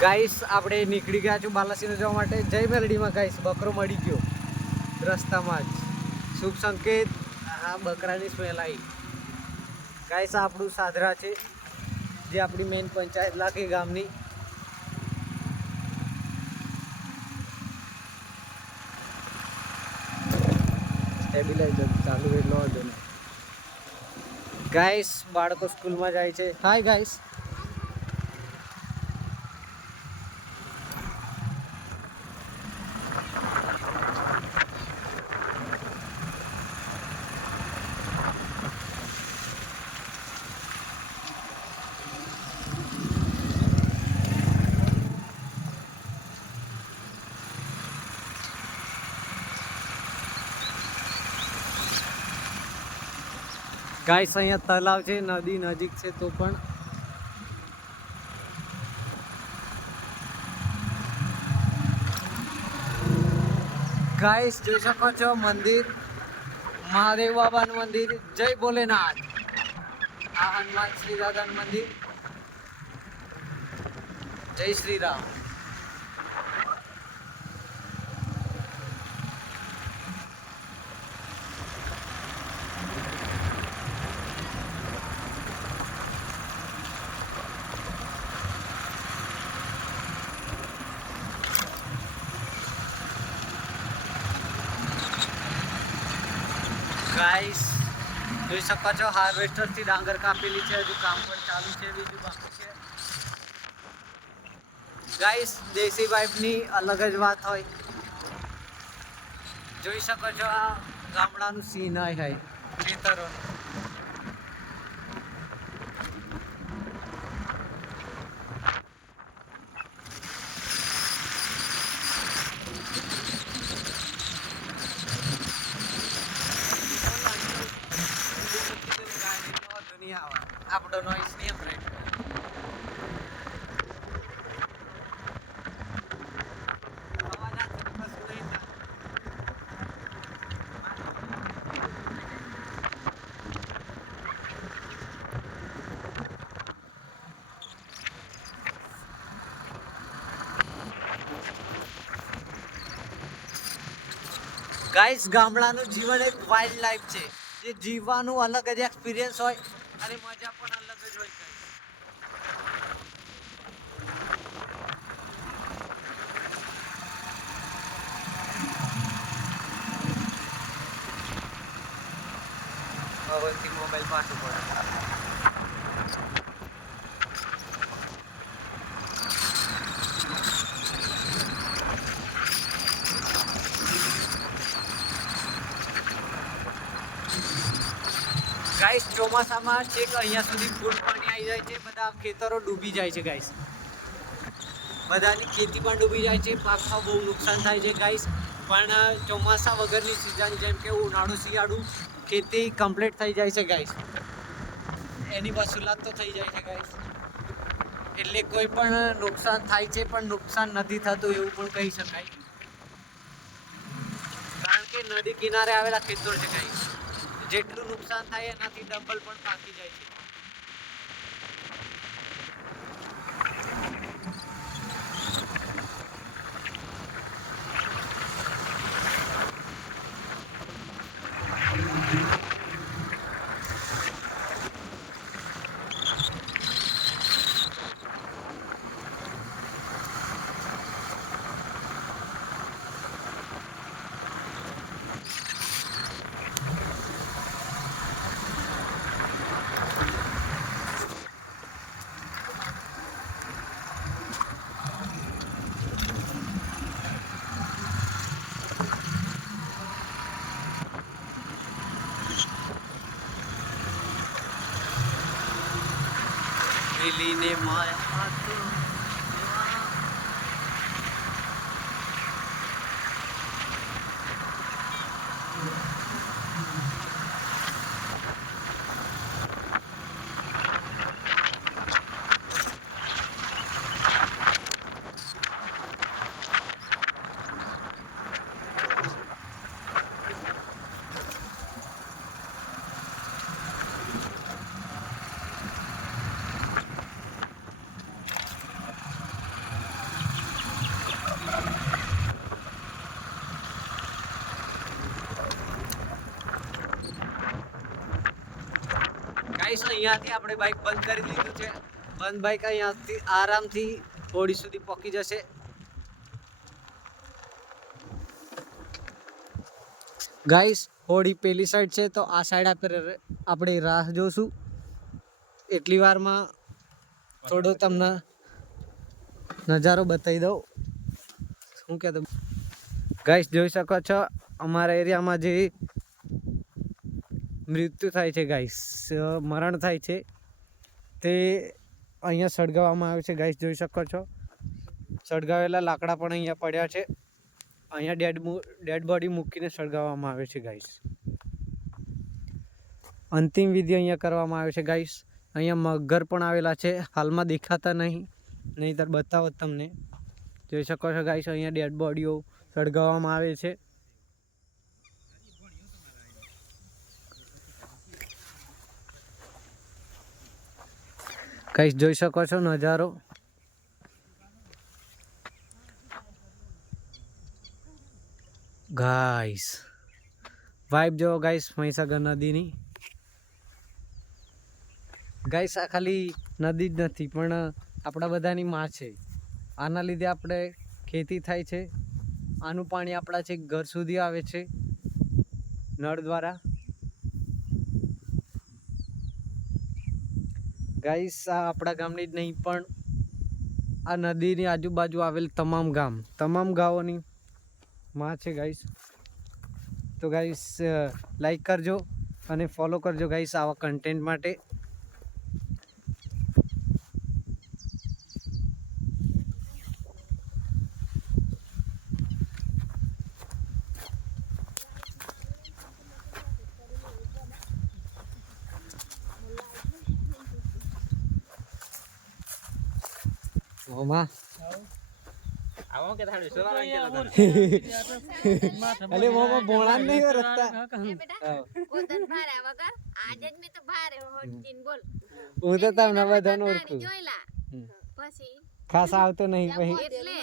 Guys આપણે નીકળી ગયા છું બાલાસિનોર જવા માટે. જય મેલડીમાં ગાઈસ બકરો મળી ગયો રસ્તામાં જ. શુભ સંકેત. આ બકરાની સ્મેલ આવી. ગાઈસ આપણું સાદરા છે જે આપણી મેઇન પંચાયત લાગે ગામની. સ્ટેબિલાઇઝર ચાલુ એટલો હતો ને. ગાઈસ બાળકો સ્કૂલમાં જાય છે. Hi guys. ગાઈસ અહીંયા તલાવ છે, નદી નજીક છે તો પણ ગાઈસ જોઈ શકો છો મંદિર, મહાદેવ બાબાનું મંદિર. જય ભોલેનાથ. આ હનુમાન શ્રી દાદાનું મંદિર. જય શ્રી રામ. ગાઈસ જોઈ શકો છો હાર્વેસ્ટર થી ડાંગર કાપેલી છે. હજુ કામ પણ ચાલુ છે, બીજું બાકી છે. ગાઈસ દેશી વાઇફની અલગ જ વાત હોય. જોઈ શકો છો આ ગામડાનું સીન હોય ખેતરોનું. આપણો નોઈસ નહીં સંભળાય. ગાઈસ ગામડાનું જીવન એક વાઇલ્ડ લાઈફ છે, જે જીવવાનું અલગ જ એક્સપિરિયન્સ હોય અને મજા પણ અલગ જ હોય. પવનથી મોબાઈલ પાછું પડે. ગાઈસ ચોમાસામાં છેક અહીંયા સુધી ફૂલ પાણી આવી જાય છે. બધા ખેતરો ડૂબી જાય છે ગાઈસ. બધાની ખેતી પણ ડૂબી જાય છે. પાકમાં બહુ નુકસાન થાય છે ગાઈસ. પણ ચોમાસા વગરની સિઝન જેમ કે ઉનાળુ શિયાળુ ખેતી કમ્પ્લીટ થઈ જાય છે ગાઈસ. એની વસૂલાત તો થઈ જાય છે ગાઈસ. એટલે કોઈ પણ નુકસાન થાય છે પણ નુકસાન નથી થતું એવું પણ કહી શકાય, કારણ કે નદી કિનારે આવેલા ખેતરો છે ગાઈસ. જેટલું નુકસાન થાય એનાથી ડબલ પણ પાકી જાય છે. મિલીને માયા ગાઈસ અહીંયાથી આપણે બાઇક બંધ કરી દીધું છે. બંધ બાઇક અહીંયાથી આરામથી હોડી સુધી પહોંચી જશે. ગાઈસ હોડી પેલી સાઈડ છે તો આ સાઈડ આપણે રાહ જોશું. એટલી વારમાં થોડો તમને નજારો બતાવી દઉં. શું કહેતો ગાઈસ જોઈ શકો છો અમારા એરિયામાં જે મૃત્યુ થાય છે ગાઈસ, મરણ થાય છે તે અહીંયા સળગાવવામાં આવે છે. ગાઈસ જોઈ શકો છો સળગાવેલા લાકડા પણ અહીંયા પડ્યા છે. અહીંયા ડેડ બોડી મૂકીને સળગાવવામાં આવે છે ગાઈસ. અંતિમ વિધિ અહીંયા કરવામાં આવે છે ગાઈસ. અહીંયા મગર પણ આવેલા છે, હાલમાં દેખાતા નહીંતર બતાવો તમને. જોઈ શકો છો ગાઈસ અહીંયા ડેડ બોડીઓ સળગાવવામાં આવે છે. ગાઈસ જોઈ શકો છો નજારો. ગાઈસ વાઇબ જો ગાઈસ મહીસાગર નદીની. ગાઈસ આ ખાલી નદી જ નથી પણ આપણા બધાની માં છે. આના લીધે આપણે ખેતી થાય છે. આનું પાણી આપણા છે ઘર સુધી આવે છે નળ દ્વારા. ગાઈસ આ આપણા ગામની જ નહીં પણ આ નદીની આજુબાજુ આવેલ તમામ ગામોની માં છે ગાઈસ. તો ગાઈસ લાઈક કરજો અને ફોલો કરજો ગાઈસ આવા કન્ટેન્ટ માટે. મોમાં આવો કે થાળી સોલા કે અલે મોમાં બોળા નહીં રસ્તા કોતન ભારે વગર આજે જ મે તો ભારે હોટીન બોલ હું તો તમને બધાને ઓળખું જોઈલા પછી ખાસ આવતો નહીં પછી એટલે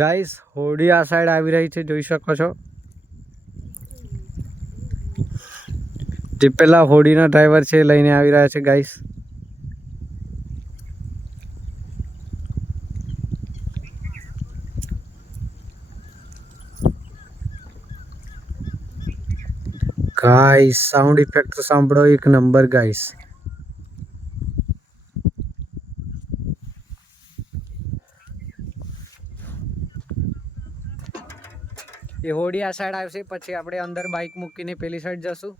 ગાઈસ હોડી આ સાઈડ આવી રહી છે, જોઈ શકો છો. જે પેલા હોડીના ડ્રાઈવર છે લઈને આવી રહ્યા છે ગાઈસ. ગાઈસ સાઉન્ડ ઇફેક્ટ તો સાંભળો એક નંબર ગાઈસ. એ હોડી આ સાઈડ આવશે પછી આપણે અંદર બાઇક મૂકીને પેલી સાઈડ જશું.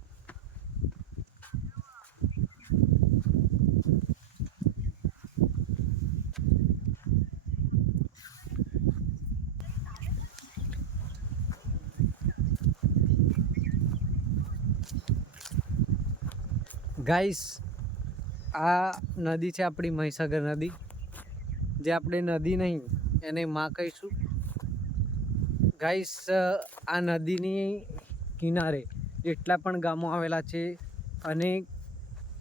ગાઈસ આ નદી છે આપણી મહીસાગર નદી, જે આપણે નદી નહીં એને માં કહીશું. ગાઈસ આ નદીની કિનારે જેટલા પણ ગામો આવેલા છે અને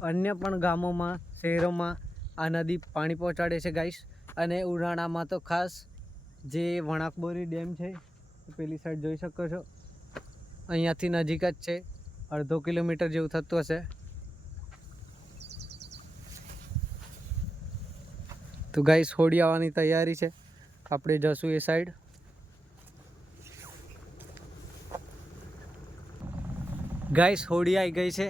અન્ય પણ ગામોમાં શહેરોમાં આ નદી પાણી પહોંચાડે છે ગાઈસ. અને ઉનાળામાં તો ખાસ જે વણાકબોરી ડેમ છે પેલી સાઈડ જોઈ શકો છો, અહીંયાથી નજીક જ છે, અડધો કિલોમીટર જેવું થતું હશે. તો ગાઈસ હોડી આવવાની તૈયારી છે, આપણે જશું એ સાઈડ. ગાઈસ હોડી આવી ગઈ છે.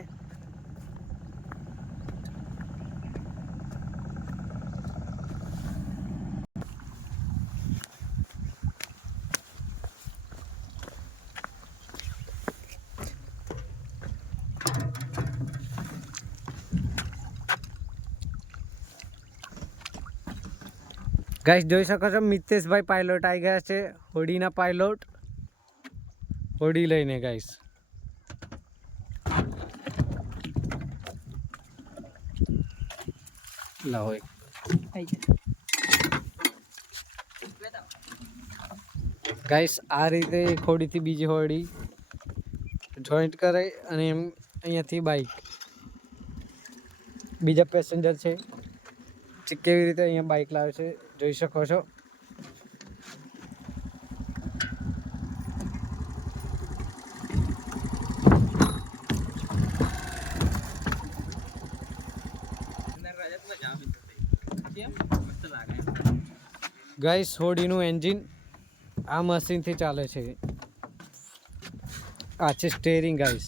ગાઈસ જોઈ શકો છો મિતેશભાઈ પાયલોટ આવી ગયા છે, હોડીના પાયલોટ, હોડી લઈને ગાઈસ. લાવો ગાઈસ આ રીતે એક હોડીથી બીજી હોડી જોઈન્ટ કરે અને એમ અહીંયાથી બાઇક બીજા પેસેન્જર છે જે કેવી રીતે અહીંયા બાઇક લાવે છે જોઈ શકો છો. ગાઈસ હોડીનું એન્જિન આ મશીનથી ચાલે છે. આ છે steering guys.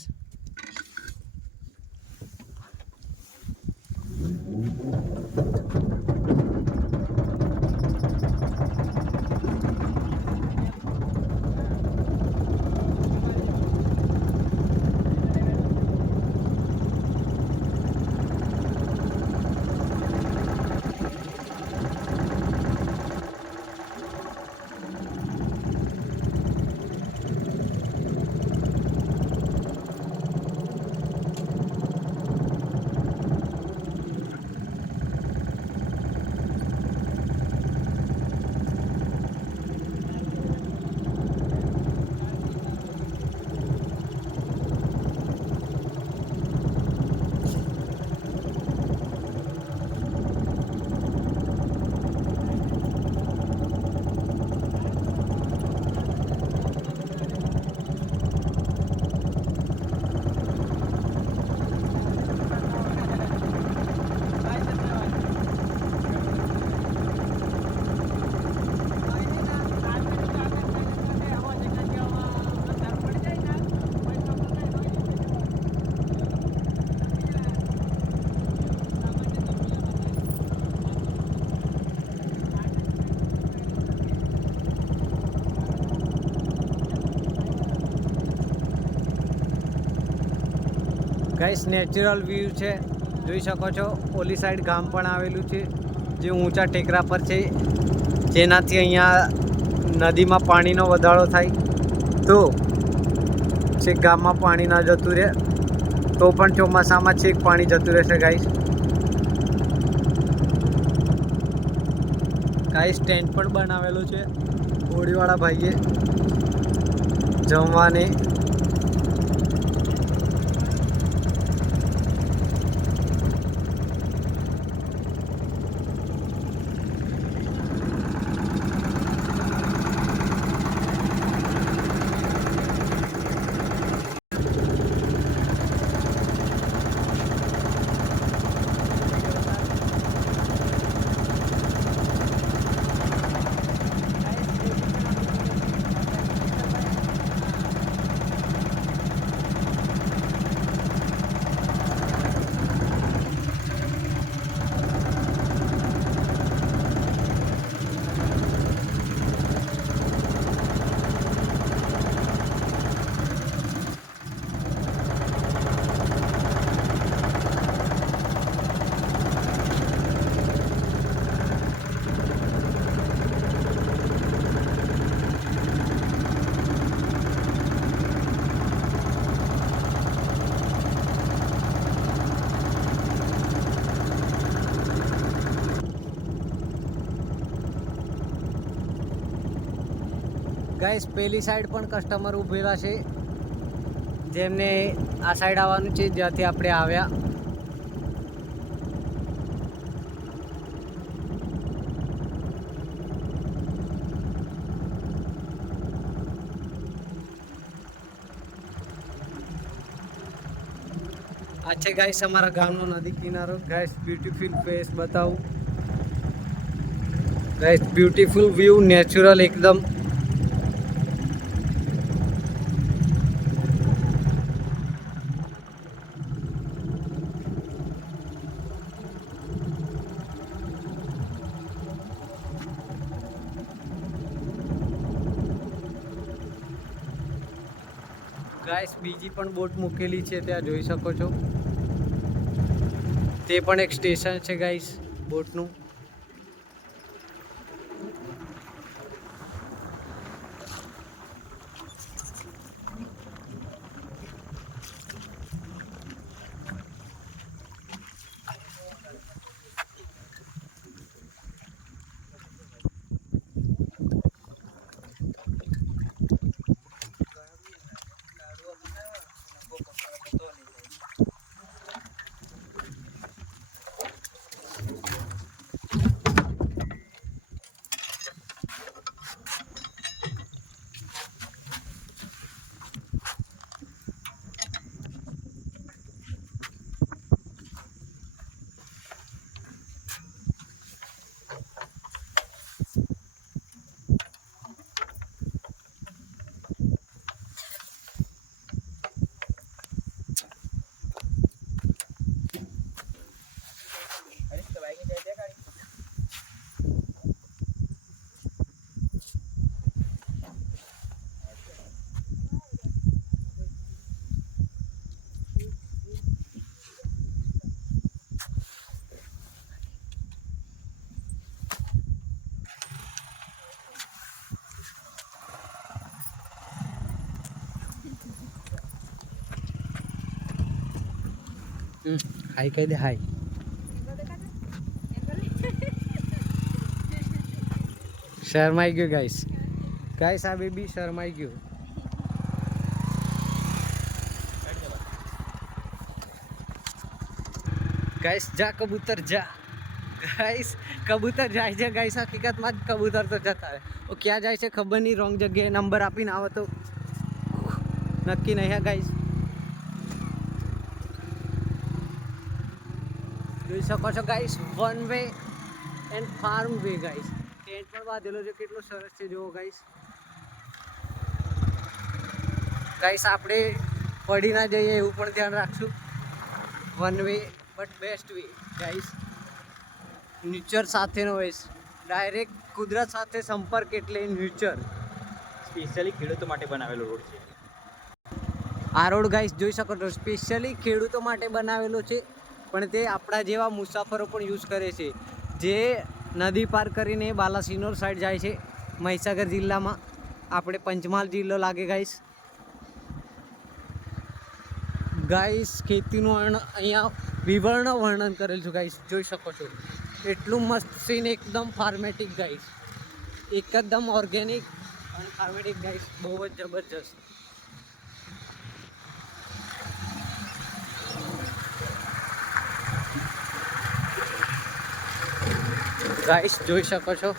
Guys natural view છે જોઈ શકો છો. ઓલી સાઈડ ગામ પણ આવેલું છે જે ઊંચા ટેકરા પર છે, જેનાથી અહીંયા નદીમાં પાણીનો વધારો થાય તો છેક ગામમાં પાણી ના જતું રહે, તો પણ ચોમાસામાં છેક પાણી જતું રહેશે ગાઈસ. ગાઈસ ટેન્ટ પણ બનાવેલું છે હોડીવાળા ભાઈએ જમવાની. ગાઈસ પેલી સાઈડ પણ કસ્ટમર ઊભેલા છે જેમને આ સાઈડ આવવાનું છે જ્યાંથી આપણે આવ્યા. આ છે ગાઈસ અમારા ગામનો નદી કિનારો. ગાઈસ બ્યુટીફુલ ફેસ બતાવું ગાઈસ, બ્યુટીફુલ વ્યૂ, નેચરલ એકદમ. ગાઈસ બીજી પણ બોટ મૂકેલી છે ત્યાં જોઈ શકો છો. તે પણ એક સ્ટેશન છે ગાઈસ બોટનું. હાઈ કહી દે, હાઈ. શરમાઈ ગયું ગાઈસ. ગાઈસ આ બેબી શરમાઈ ગયું. ગાઈસ જા કબૂતર જા. ગાઈસ કબૂતર જાય છે ગાઈસ, હકીકતમાં જ કબૂતર તો જતા રહે. ઓ ક્યાં જાય છે ખબર નહીં, રોંગ જગ્યાએ નંબર આપીને આવે તો નક્કી નહીં. હે ગાઈસ જોઈ શકો છો guys, one way and farm way guys. Tent પણ બાંધેલો છે, કેટલો સરસ છે જુઓ ગાઈસ. ગાઈસ આપણે પડી ના જઈએ એવું પણ ધ્યાન રાખશું. One way but best way guys. Nature સાથેનો વેસ, ડાયરેક્ટ કુદરત સાથે સંપર્ક એટલે નેચર. સ્પેશિયલી ખેડૂતો માટે બનાવેલો રોડ છે આ રોડ ગાઈસ જોઈ શકો છો, સ્પેશિયલી ખેડૂતો માટે બનાવેલો છે. પણ તે આપણા જેવા મુસાફરો પણ યુઝ કરે છે, જે નદી પાર કરીને બાલાસિનોર સાઈડ જાય છે, મહીસાગર જિલ્લામાં. આપણે પંચમહાલ જિલ્લો લાગે ગાઈસ. ગાઈસ ખેતીનું અહીંયા વિવર્ણ વર્ણન કરેલું છે ગાઈસ, જોઈ શકો છો. એટલું મસ્ત સીન, એકદમ ફાર્મેટિક ગાઈસ, એકદમ ઓર્ગેનિક અને ફાર્મેટિક ગાઈસ, બહુ જ જબરજસ્ત. ગાઈસ જોઈ શકો છો.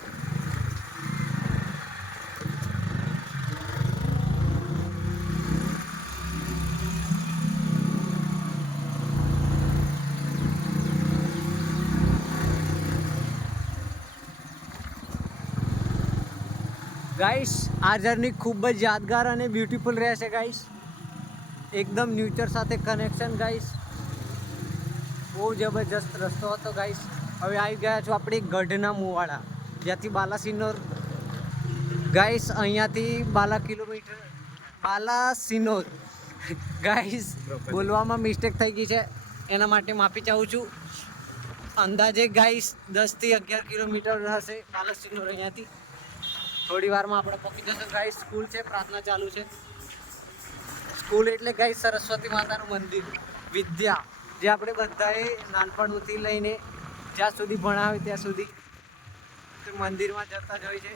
ગાઈસ આ જર્ની ખૂબ જ યાદગાર અને બ્યુટીફુલ રહેશે ગાઈસ. એકદમ નેચર સાથે કનેક્શન ગાઈસ. બહુ જબરજસ્ત રસ્તો હતો ગાઈસ. હવે આવી ગયા છો આપણે ગઢના મુવાડા, જ્યાંથી બાલાસિનોર ગાઈસ, અહીંયાથી બાલાસિનોર ગાઈસ બોલવામાં મિસ્ટેક થઈ ગઈ છે, એના માટે માફી ચાહું છું. અંદાજે ગાઈસ 10 થી 11 કિલોમીટર હશે બાલાસિનોર અહીંયાથી. થોડી વારમાં આપણે પહોંચી જશું ગાઈસ. સ્કૂલ છે, પ્રાર્થના ચાલુ છે. સ્કૂલ એટલે ગાઈસ સરસ્વતી માતાનું મંદિર, વિદ્યા, જે આપણે બધાએ નાનપણથી લઈને જ્યાં સુધી ભણાવે ત્યાં સુધી મંદિરમાં જતા જ હોય છે.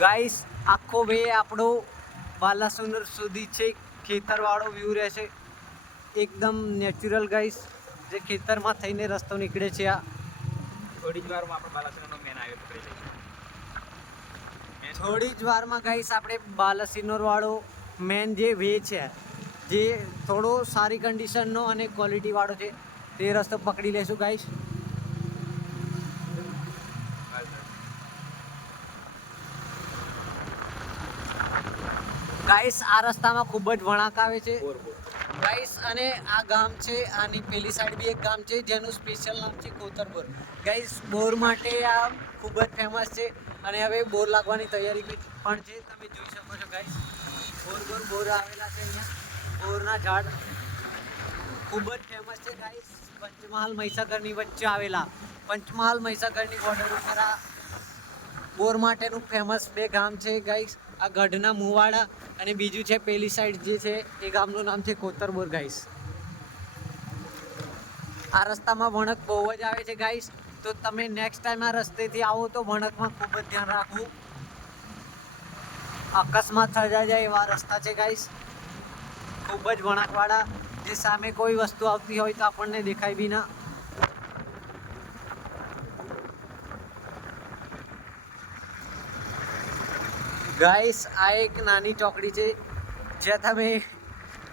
ગાઈસ આખો વે આપણો બાલાસિનોર સુધી છે, ખેતરવાળો વ્યૂ રહેશે, એકદમ નેચરલ ગાઈસ, જે ખેતરમાં થઈને રસ્તો નીકળે છે. આ થોડી જ વારમાં આપણે બાલાસિનોરનો મેન હાઈવે પકડી લઈશું. થોડી જ વારમાં ગાઈસ આપણે બાલાસિનોર વાળો મેન જે વે છે, જે થોડો સારી કન્ડિશનનો અને ક્વોલિટી વાળો છે, તે રસ્તો પકડી લેશું ગાઈસ. ગાઈસ આ રસ્તામાં ખૂબ જ વળાંક આવે છે ગાઈસ. અને આ ગામ છે, આની પેલી સાઈડ બી એક ગામ છે જેનું સ્પેશિયલ નામ છે કોતરબોર ગાઈસ. બોર માટે આ ખૂબ જ ફેમસ છે અને હવે બોર લાગવાની તૈયારી પણ છે, તમે જોઈ શકો છો ગાઈસ. બોર આવેલા છે અહીંયા. બોરના ઝાડ ખૂબ જ ફેમસ છે ગાઈસ. પંચમહાલ મહીસાગરની વચ્ચે આવેલા, પંચમહાલ મહીસાગરની બોર્ડર ઉપર આ બોર માટેનું ફેમસ બે ગામ છે ગાઈસ. આ ગઢના મુવાડા અને બીજું છે પેલી સાઈડ જે છે એ ગામનું નામ છે કોતરબોર ગાઈસ. આ રસ્તામાં વણક બહુ જ આવે છે ગાઈસ, તો તમે નેક્સ્ટ ટાઈમ આ રસ્તેથી આવો તો વણકમાં ખૂબ જ ધ્યાન રાખવું. અકસ્માત સર્જાઈ જાય એવા રસ્તા છે ગાઈસ, ખૂબ જ વળાંકવાળા, જે સામે કોઈ વસ્તુ આવતી હોય તો આપણને દેખાય બી ના. ગાઈસ આ એક નાની ચોકડી છે જ્યાં તમે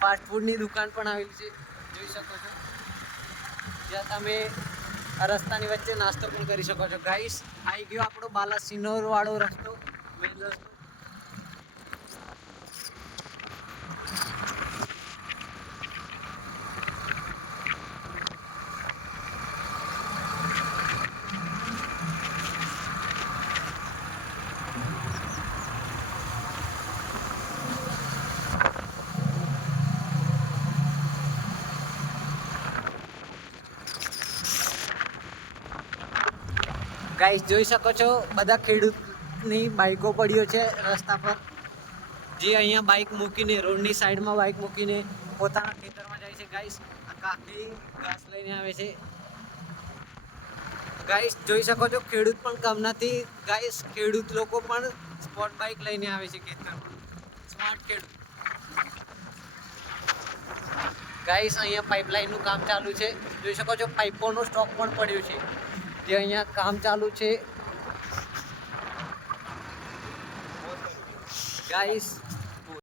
ફાસ્ટફૂડની દુકાન પણ આવેલી છે, જોઈ શકો છો, જ્યાં તમે આ રસ્તાની વચ્ચે નાસ્તો પણ કરી શકો છો. ગાઈસ આવી ગયો આપણો બાલાસિનોર વાળો રસ્તો, મેઇન રસ્તો. ગાઈસ જોઈ શકો છો બધા ખેડૂતની બાઈકો પડ્યો છે રસ્તા પર. જે અહીંયા બાઇક મૂકીને રોડની સાઈડમાં બાઇક મૂકીને પોતાના ખેતરમાં જાય છે ગાઈસ. આ કાકી ઘાસ લઈને આવે છે ગાઈસ. જોઈ શકો છો ખેડૂત પણ કામનાથી ગાઈસ. ખેડૂત લોકો પણ સ્પોર્ટ બાઇક લઈને આવે છે ખેતરમાં. સ્માર્ટ ખેડૂત ગાઈસ. અહીંયા પાઇપલાઇનનું કામ ચાલુ છે. જોઈ શકો છો પાઇપોનો સ્ટોક પણ પડ્યો છે. જે અહીંયા કામ ચાલુ છે ગાઈસ.